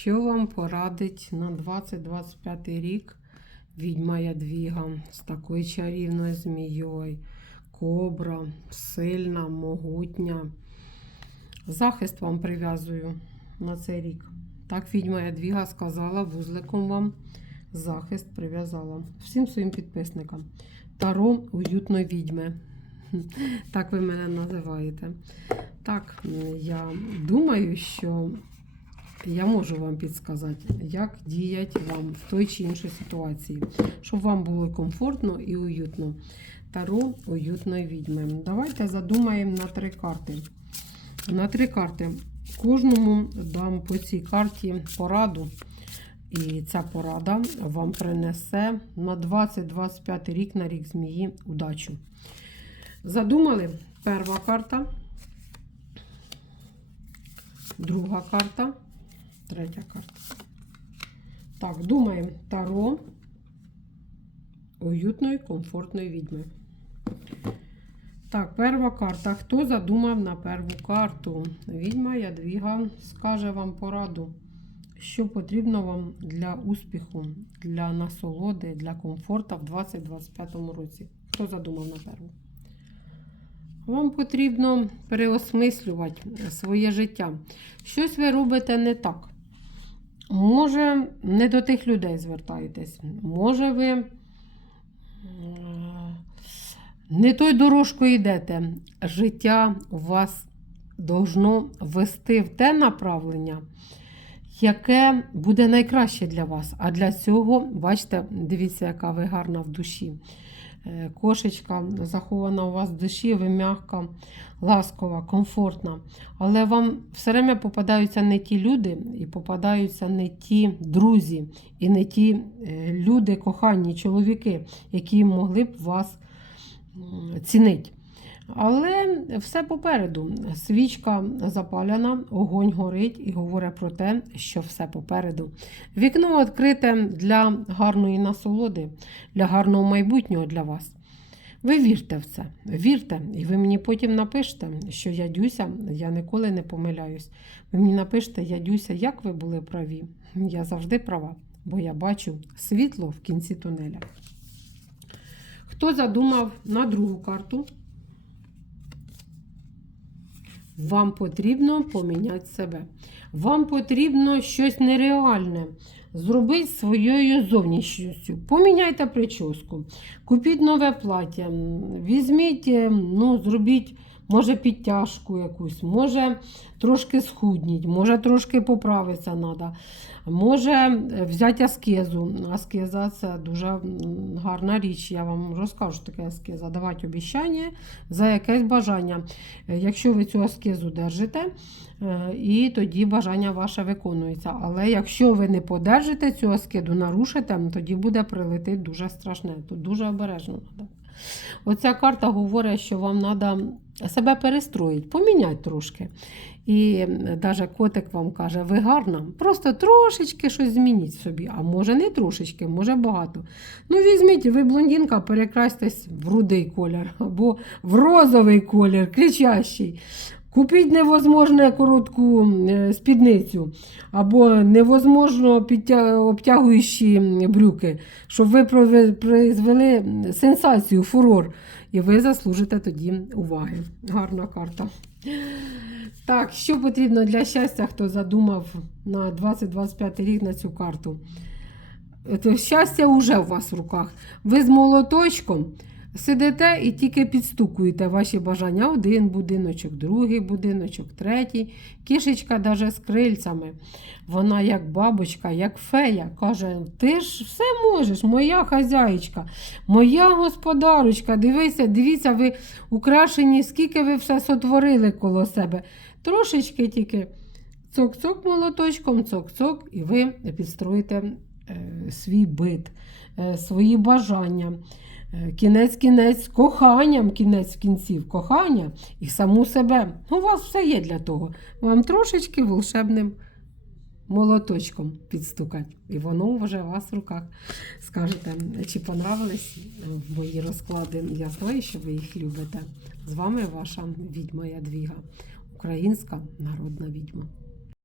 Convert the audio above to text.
Що вам порадить на 2025 рік відьма Ядвіга з такою чарівною змією? Кобра, сильна, могутня. Захист вам прив'язую на цей рік. Так відьма Ядвіга сказала, вузликом вам захист прив'язала. Всім своїм підписникам. Таро уютної відьми. Так ви мене називаєте. Так, я думаю, що я можу вам підсказати, як діяти вам в той чи іншій ситуації, щоб вам було комфортно і уютно. Таро уютної відьми. Давайте задумаємо на три карти. На три карти. Кожному дам по цій карті пораду. І ця порада вам принесе на 2025 рік на рік змії удачу. Задумали перша карта, друга карта, третя карта. Так, думаємо таро уютної, комфортної відьми. Так, перша карта. Хто задумав на першу карту? Відьма Ядвіга скаже вам пораду, що потрібно вам для успіху, для насолоди, для комфорту в 2025 році. Хто задумав на першу? Вам потрібно переосмислювати своє життя. Щось ви робите не так. Може, не до тих людей звертаєтесь. Може, ви не той дорожкою йдете. Життя у вас должно вести в те направлення, яке буде найкраще для вас. А для цього, бачите, дивіться, яка ви гарна в душі. Е, Кошечка захована у вас в душі, ви м'яка, ласкова, комфортна. Але вам все время попадаються не ті люди, і попадаються не ті друзі, і не ті е, люди, кохані, чоловіки, які могли б вас цінити. Але все попереду. Свічка запалена, огонь горить і говорить про те, що все попереду. Вікно відкрите для гарної насолоди, для гарного майбутнього для вас. Ви вірте в це, вірте, і ви мені потім напишете, що я Дюся, я ніколи не помиляюсь. Ви мені напишете, я Дюся, як ви були праві. Я завжди права, бо я бачу світло в кінці тунеля. Хто задумав на другу карту? Вам потрібно поміняти себе. Вам потрібно щось нереальне зробити своєю зовнішністю. Поміняйте прическу, купіть нове плаття, візьміть, е, ну, зробіть, може, підтяжку якусь, може трошки схудніть, може трошки поправитися треба. Може е, взяти аскезу. Аскеза це дуже гарна річ. Я вам розкажу таке аскеза. Давати обіцяння за якесь бажання. Е, Якщо ви цю аскезу держите, е, і тоді бажання ваше виконується. Але якщо ви не подержите цю аскеду, нарушите, тоді буде прилетить дуже страшне. Тут дуже обережно треба. Оця карта говорить, що вам треба себе перестроїти, поміняти трошки. І навіть котик вам каже, ви гарна, просто трошечки щось змініть собі. А може не трошечки, може багато. Ну, візьміть, ви блондинка, перекрастесь в рудий колір або в розовий колір, кричащий. Купіть невозможне коротку е, спідницю або невозможно обтягуючі брюки, щоб ви призвели сенсацію, фурор. І ви заслужите тоді уваги. Гарна карта. Так, що потрібно для щастя, хто задумав на 2025 рік на цю карту? То щастя вже у вас в руках. Ви з молоточком сидите і тільки підстукуєте ваші бажання. Один будиночок, другий будиночок, третій. Кішечка даже з крильцями. Вона як бабочка, як фея. Каже: ти ж все можеш, моя хазяїчка, моя господарочка. Дивися, дивіться, ви украшені, скільки ви все сотворили коло себе. Трошечки тільки цок-цок молоточком, цок-цок, і ви підстроїте е, свій бит, е, свої бажання. Е, Кінець-кінець, коханням, кінець кінців, кохання і саму себе. Ну, У вас все є для того. Вам трошечки волшебним молоточком підстукати. І воно вже у вас в руках. Скажете, чи понравились е, мої розклади? Я знаю, що ви їх любите. З вами ваша відьма Ядвіга, українська народна відьма.